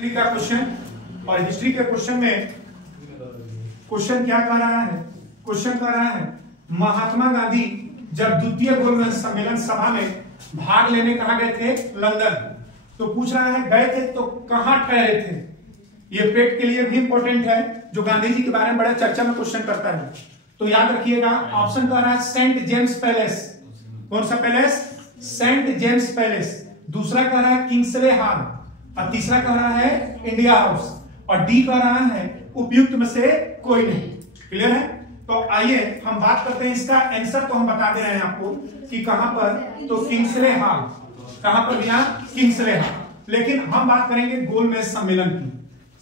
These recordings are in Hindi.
हिस्ट्री का क्वेश्चन। और हिस्ट्री के क्वेश्चन में क्वेश्चन क्या कह रहा है? क्वेश्चन कह रहा है महात्मा गांधी जब द्वितीय गोलमेज सम्मेलन सभा में भाग लेने कहां गए थे? लंदन। तो पूछ रहा है गए थे तो कहां ठहरे थे? ये पेट के लिए भी इंपॉर्टेंट है, जो गांधी जी के बारे में बड़ा चर्चा में क्वेश्चन करता है। तो याद रखिएगा, ऑप्शन कह रहा है सेंट जेम्स पैलेस। कौन सा पैलेस? Saint James palace. दूसरा कह रहा है किंग्सले हॉल, और तीसरा कह रहा है इंडिया हाउस, और डी कह रहा है उपयुक्त में से कोई नहीं। क्लियर है? तो आइए हम बात करते हैं इसका आंसर। तो हम बता दे रहे हैं आपको कि कहां पर, तो किंग्सले हॉल। कहां पर भैया? Kingsley hall. लेकिन हम बात करेंगे गोलमेज सम्मेलन की।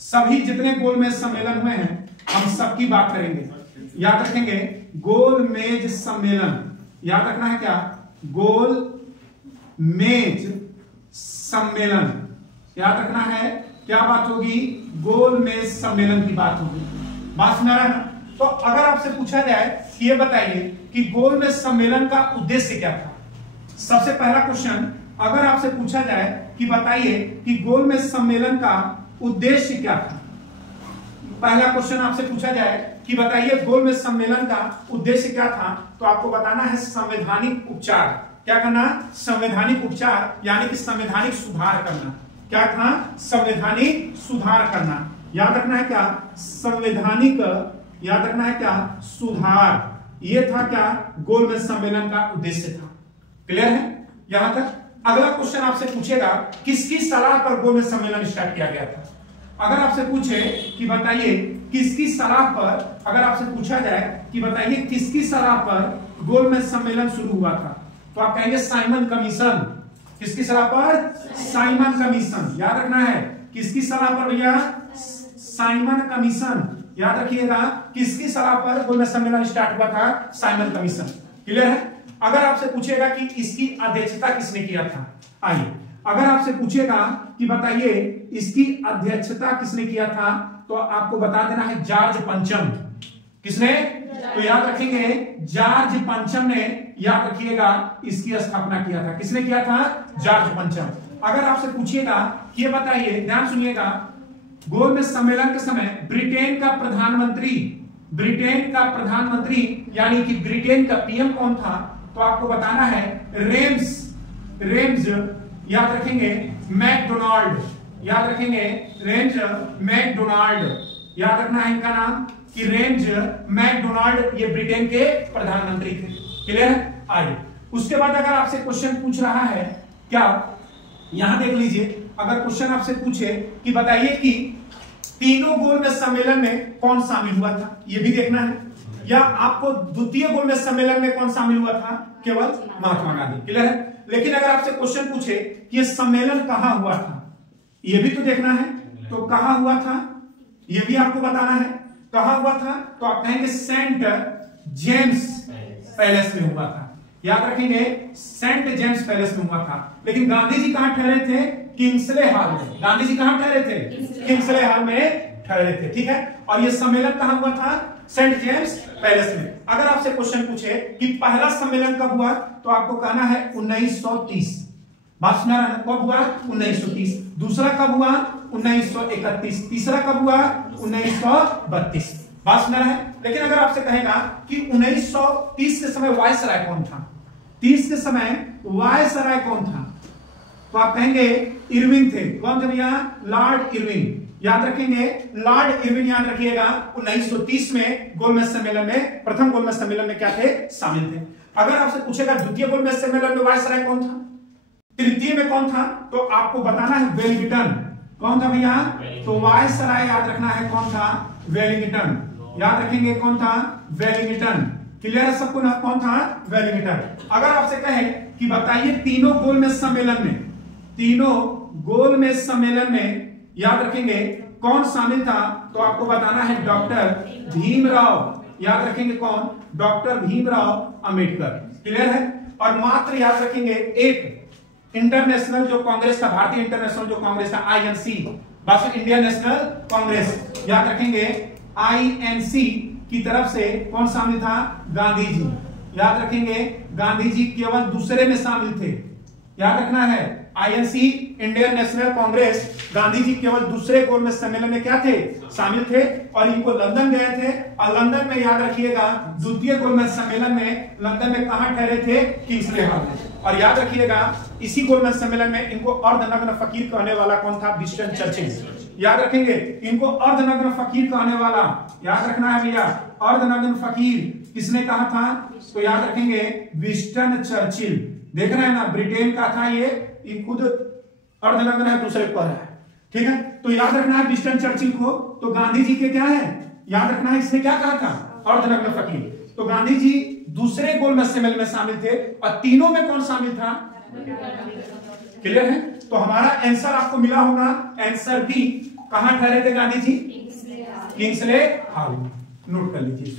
सभी जितने गोलमेज सम्मेलन हुए हैं हम सबकी बात करेंगे। याद रखेंगे गोलमेज सम्मेलन, याद रखना है क्या? गोलमेज सम्मेलन याद रखना है। क्या बात होगी? गोलमेज सम्मेलन की बात होगी। बात सुना रहा है ना? तो अगर आपसे पूछा जाए कि ये बताइए कि गोलमेज सम्मेलन का उद्देश्य क्या था, सबसे पहला क्वेश्चन अगर आपसे पूछा जाए कि बताइए कि गोलमेज सम्मेलन का उद्देश्य क्या था, पहला क्वेश्चन आपसे पूछा जाए कि बताइए गोलमेज सम्मेलन का उद्देश्य क्या था, तो आपको बताना है संवैधानिक उपचार। क्या करना? संवैधानिक उपचार, यानी कि संवैधानिक सुधार करना। क्या था? संवैधानिक सुधार करना। याद रखना है क्या? संवैधानिक, याद रखना है क्या? सुधार। यह था क्या? गोलमेज सम्मेलन का उद्देश्य था। क्लियर है यहां तक? अगला क्वेश्चन आपसे पूछेगा किसकी सलाह पर गोलमेज सम्मेलन स्टार्ट किया गया था। अगर आपसे पूछे कि बताइए किसकी सलाह पर, अगर आपसे पूछा जाए कि बताइए किसकी सलाह पर गोलमेज सम्मेलन शुरू हुआ था, तो आप कहेंगे साइमन कमीशन। किसकी सलाह पर? Simon commission. याद रखना है किसकी सलाह पर भैया? Simon commission. याद रखिएगा किसकी सलाह पर गोलमेज सम्मेलन स्टार्ट हुआ था? Simon commission. क्लियर है? अगर आपसे पूछेगा कि इसकी अध्यक्षता किसने किया था, आइए अगर आपसे पूछेगा कि बताइए इसकी अध्यक्षता किसने किया था, तो आपको बता देना है जॉर्ज पंचम। किसने? तो याद रखेंगे जॉर्ज पंचम ने, याद रखिएगा, इसकी स्थापना किया था। किसने किया था? जॉर्ज पंचम। अगर आपसे पूछिएगा कि ये बताइए, ध्यान सुनिएगा, गोलमेज सम्मेलन के समय ब्रिटेन का प्रधानमंत्री यानी कि ब्रिटेन का पीएम कौन था, तो आपको बताना है रेम्स। याद रखेंगे मैकडोनाल्ड। याद रखेंगे रेम्स मैकडोनाल्ड। याद रखना है इनका नाम कि रेम्स मैकडोनाल्ड, ये ब्रिटेन के प्रधानमंत्री थे। क्लियर है? आइए उसके बाद अगर आपसे क्वेश्चन पूछ रहा है, क्या यहां देख लीजिए, अगर क्वेश्चन आपसे पूछे कि बताइए कि तीनों गोलमेज सम्मेलन में कौन शामिल हुआ था, यह भी देखना है, या आपको द्वितीय गोलमेज सम्मेलन में कौन शामिल हुआ था? केवल महात्मा गांधी। क्लियर है? लेकिन अगर आपसे क्वेश्चन पूछे कि यह सम्मेलन कहां हुआ था, यह भी तो देखना है। तो कहां हुआ था यह भी आपको बताना है। कहां हुआ था? तो आप कहेंगे सेंट जेम्स पैलेस में हुआ था। याद रखेंगे सेंट जेम्स पैलेस में हुआ था। लेकिन गांधी जी कहां ठहरे थे? किंग्सले हॉल में। गांधी जी कहां ठहरे थे? किंग्सले हॉल में ठहरे थे। ठीक है? और यह सम्मेलन कहां हुआ था? सेंट जेम्स पैलेस में। अगर आपसे क्वेश्चन पूछे कि पहला सम्मेलन कब हुआ, तो आपको कहना है 1930। बात सुना रहा है? कब हुआ? 1930। दूसरा कब हुआ? 1931। तीसरा कब हुआ? 1932। बात सुना रहा है? लेकिन अगर आपसे कहेगा कि 1930 के समय वायसराय कौन था, 30 के समय वायसराय कौन था, तो आप कहेंगे इरविन थे। कौन थे भैया? Lord Irwin. याद रखेंगे लॉर्ड इरविन। याद रखिएगा 1930 में गोलमेज सम्मेलन में, प्रथम गोलमेज सम्मेलन में क्या थे? शामिल थे। अगर आपसे पूछेगा द्वितीय गोलमेज सम्मेलन में वायसराय कौन था, तृतीय में कौन था, तो आपको बताना है वेलिंगटन। कौन था भैया? तो वायसराय याद रखना है कौन था? वेलिंगटन। याद रखेंगे कौन था? वेलिंगटन। क्लियर है सबको ना? कौन था? वेलिंगटन। अगर आपसे कहे कि बताइए तीनों गोलमेज सम्मेलन में याद रखेंगे कौन शामिल था, तो आपको बताना है डॉक्टर भीमराव। याद रखेंगे कौन? डॉक्टर भीमराव अंबेडकर। क्लियर है? और मात्र याद रखेंगे एक इंटरनेशनल जो कांग्रेस था, भारतीय इंटरनेशनल जो कांग्रेस था, INC, बस इंडियन नेशनल कांग्रेस, याद रखेंगे INC की तरफ से कौन शामिल था? गांधी जी। याद रखेंगे गांधी जी केवल दूसरे में शामिल थे। याद रखना है INC Indian National Congress, Gandhi ji केवल दूसरे गोलमेज सम्मेलन में क्या थे, शामिल थे, और इनको लंदन गए थे, और लंदन में याद रखिएगा द्वितीय गोलमेज सम्मेलन में लंदन में कहां ठहरे थे, किंग्सले हॉल में। और याद रखिएगा इसी गोलमेज सम्मेलन में इनको अर्धनग्न फकीर कहने वाला कौन था, विंस्टन चर्चिल। याद रखेंगे इनको अर्धनग्न फकीर कहने वाला, याद रखना है भैया, अर्धनग्न फकीर किसने कहा था, तो याद रखेंगे विंस्टन चर्चिल। देख रहे हैं ना, ब्रिटेन का था ये खुद अर्धनग्न है, दूसरे पर है, ठीक है। तो याद रखना है विंस्टन चर्चिल को। तो गांधी जी के क्या है, याद रखना है, इसने क्या कहा था, अर्धनग्न फकीर। तो गांधी जी दूसरे गोलमेज सम्मेलन में शामिल थे, और तीनों में कौन शामिल था, क्लियर है। तो हमारा आंसर आपको मिला होगा, आंसर डी, कहां ठहरे थे Gandhi ji, Kingsley hall. Note कर लीजिए।